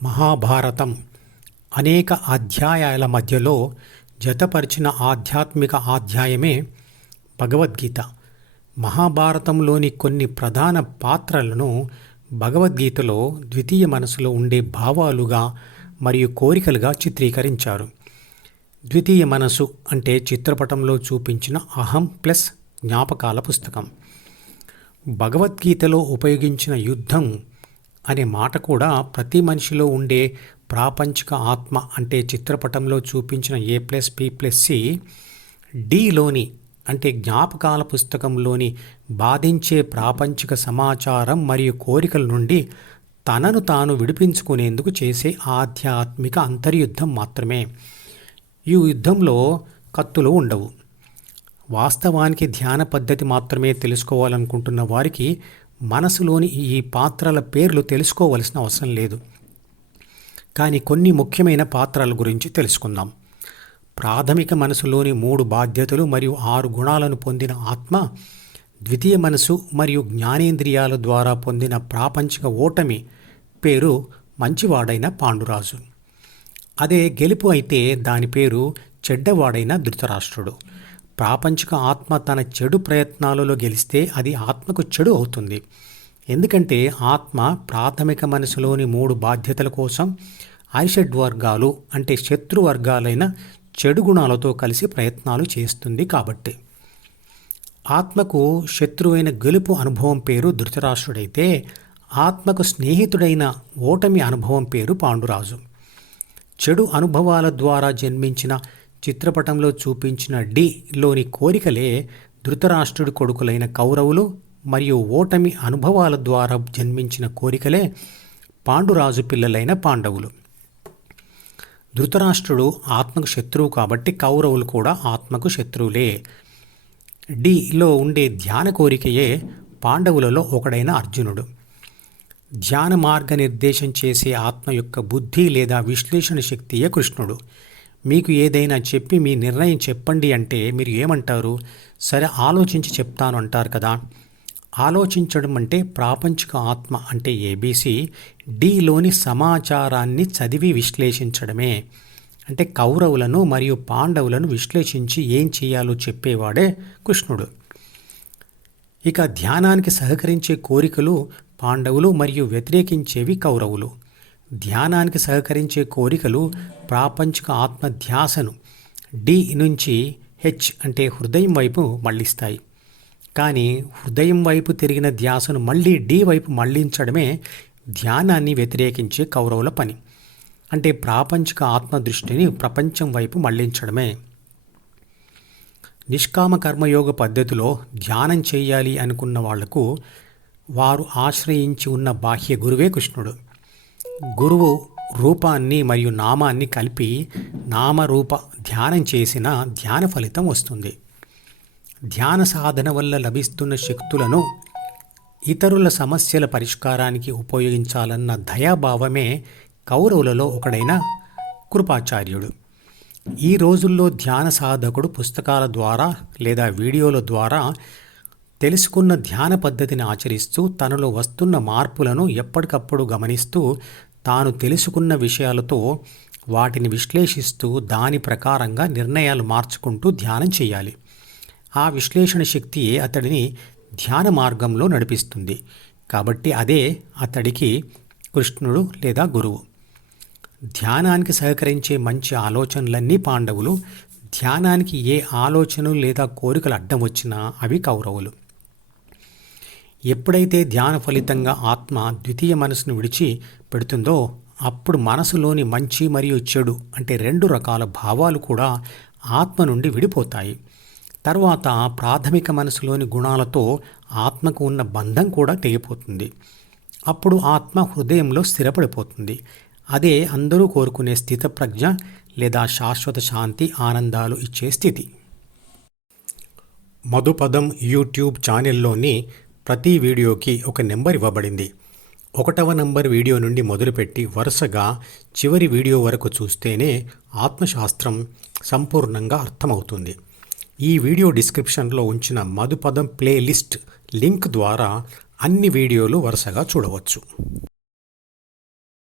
మహాభారతం అనేక అధ్యాయాల మధ్యలో జతపరిచిన ఆధ్యాత్మిక అధ్యాయమే భగవద్గీత. మహాభారతంలోని కొన్ని ప్రధాన పాత్రలను భగవద్గీతలో ద్వితీయ మనసులో ఉండే భావాలుగా మరియు కోరికలుగా చిత్రీకరించారు. ద్వితీయ మనసు అంటే చిత్రపటంలో చూపించిన అహం ప్లస్ జ్ఞాపకాల పుస్తకం. భగవద్గీతలో ఉపయోగించిన యుద్ధం అనే మాట కూడా ప్రతి మనిషిలో ఉండే ప్రాపంచిక ఆత్మ అంటే చిత్రపటంలో చూపించిన A+B+C డిలోని అంటే జ్ఞాపకాల పుస్తకంలోని బాధించే ప్రాపంచిక సమాచారం మరియు కోరికల నుండి తనను తాను విడిపించుకునేందుకు చేసే ఆధ్యాత్మిక అంతర్యుద్ధం మాత్రమే. ఈ యుద్ధంలో కత్తులు ఉండవు. వాస్తవానికి ధ్యాన పద్ధతి మాత్రమే తెలుసుకోవాలనుకుంటున్న వారికి మనసులోని ఈ పాత్రల పేర్లు తెలుసుకోవలసిన అవసరం లేదు. కానీ కొన్ని ముఖ్యమైన పాత్రల గురించి తెలుసుకుందాం. ప్రాథమిక మనసులోని 3 బాధ్యతలు మరియు 6 గుణాలను పొందిన ఆత్మ, ద్వితీయ మనసు మరియు జ్ఞానేంద్రియాల ద్వారా పొందిన ప్రాపంచిక ఓటమి పేరు మంచివాడైన పాండురాజు. అదే గెలుపు అయితే దాని పేరు చెడ్డవాడైన ధృతరాష్ట్రుడు. ప్రాపంచిక ఆత్మ తన చెడు ప్రయత్నాలలో గెలిస్తే అది ఆత్మకు చెడు అవుతుంది. ఎందుకంటే ఆత్మ ప్రాథమిక మనసులోని 3 బాధ్యతల కోసం అరిషడ్వర్గాలు అంటే శత్రువర్గాలైన చెడు గుణాలతో కలిసి ప్రయత్నాలు చేస్తుంది. కాబట్టి ఆత్మకు శత్రువైన గెలుపు అనుభవం పేరు ధృతరాష్ట్రుడైతే ఆత్మకు స్నేహితుడైన ఓటమి అనుభవం పేరు పాండురాజు. చెడు అనుభవాల ద్వారా జన్మించిన చిత్రపటంలో చూపించిన డిలోని కోరికలే ధృతరాష్ట్రుడి కొడుకులైన కౌరవులు మరియు ఓటమి అనుభవాల ద్వారా జన్మించిన కోరికలే పాండురాజు పిల్లలైన పాండవులు. ధృతరాష్ట్రుడు ఆత్మకు శత్రువు కాబట్టి కౌరవులు కూడా ఆత్మకు శత్రువులే. డిలో ఉండే ధ్యాన కోరికయే పాండవులలో ఒకడైన అర్జునుడు. ధ్యాన మార్గనిర్దేశం చేసే ఆత్మ యొక్క బుద్ధి లేదా విశ్లేషణ శక్తియే కృష్ణుడు. మీకు ఏదైనా చెప్పి మీ నిర్ణయం చెప్పండి అంటే మీరు ఏమంటారు? సరే ఆలోచించి చెప్తాను అంటారు కదా. ఆలోచించడం అంటే ప్రాపంచిక ఆత్మ అంటే ABC డిలోని సమాచారాన్ని చదివి విశ్లేషించడమే. అంటే కౌరవులను మరియు పాండవులను విశ్లేషించి ఏం చేయాలో చెప్పేవాడే కృష్ణుడు. ఇక ధ్యానానికి సహకరించే కోరికలు పాండవులు మరియు వ్యతిరేకించేవి కౌరవులు. ధ్యానానికి సహకరించే కోరికలు ప్రాపంచిక ఆత్మ ధ్యాసను డి నుంచి H అంటే హృదయం వైపు మళ్లిస్తాయి. కానీ హృదయం వైపు తిరిగిన ధ్యాసను మళ్ళీ డి వైపు మళ్లించడమే ధ్యానాన్ని వ్యతిరేకించే కౌరవుల పని. అంటే ప్రాపంచిక ఆత్మ దృష్టిని ప్రపంచం వైపు మళ్లించడమే. నిష్కామ కర్మయోగ పద్ధతిలో ధ్యానం చేయాలి అనుకున్న వాళ్లకు వారు ఆశ్రయించి ఉన్న బాహ్య గురువే కృష్ణుడు. గురువు రూపాన్ని మరియు నామాన్ని కలిపి నామరూప ధ్యానం చేసిన ధ్యాన ఫలితం వస్తుంది. ధ్యాన సాధన వల్ల లభిస్తున్న శక్తులను ఇతరుల సమస్యల పరిష్కారానికి ఉపయోగించాలన్న దయాభావమే కౌరవులలో ఒకడైన కృపాచార్యుడు. ఈ రోజుల్లో ధ్యాన సాధకుడు పుస్తకాల ద్వారా లేదా వీడియోల ద్వారా తెలుసుకున్న ధ్యాన పద్ధతిని ఆచరిస్తూ తనలో వస్తున్న మార్పులను ఎప్పటికప్పుడు గమనిస్తూ తాను తెలుసుకున్న విషయాలతో వాటిని విశ్లేషిస్తూ దాని ప్రకారంగా నిర్ణయాలు మార్చుకుంటూ ధ్యానం చేయాలి. ఆ విశ్లేషణ శక్తియే అతడిని ధ్యాన మార్గంలో నడిపిస్తుంది. కాబట్టి అదే అతడికి కృష్ణుడు లేదా గురువు. ధ్యానానికి సహకరించే మంచి ఆలోచనలన్నీ పాండవులు. ధ్యానానికి ఏ ఆలోచనలు లేదా కోరికలు అడ్డం వచ్చినా అవి కౌరవులు. ఎప్పుడైతే ధ్యాన ఫలితంగా ఆత్మ ద్వితీయ మనసును విడిచి పెడుతుందో అప్పుడు మనసులోని మంచి మరియు చెడు అంటే 2 రకాల భావాలు కూడా ఆత్మ నుండి విడిపోతాయి. తర్వాత ప్రాథమిక మనసులోని గుణాలతో ఆత్మకు ఉన్న బంధం కూడా తెగిపోతుంది. అప్పుడు ఆత్మ హృదయంలో స్థిరపడిపోతుంది. అదే అందరూ కోరుకునే స్థితప్రజ్ఞ లేదా శాశ్వత శాంతి ఆనందాలు ఇచ్చే స్థితి. మధుపదం యూట్యూబ్ ఛానల్లోని ప్రతి వీడియోకి ఒక నెంబర్ ఇవ్వబడింది. 1వ నంబర్ వీడియో నుండి మొదలుపెట్టి వరుసగా చివరి వీడియో వరకు చూస్తేనే ఆత్మశాస్త్రం సంపూర్ణంగా అర్థమవుతుంది. ఈ వీడియో డిస్క్రిప్షన్లో ఉంచిన మధుపదం ప్లేలిస్ట్ లింక్ ద్వారా అన్ని వీడియోలు వరుసగా చూడవచ్చు.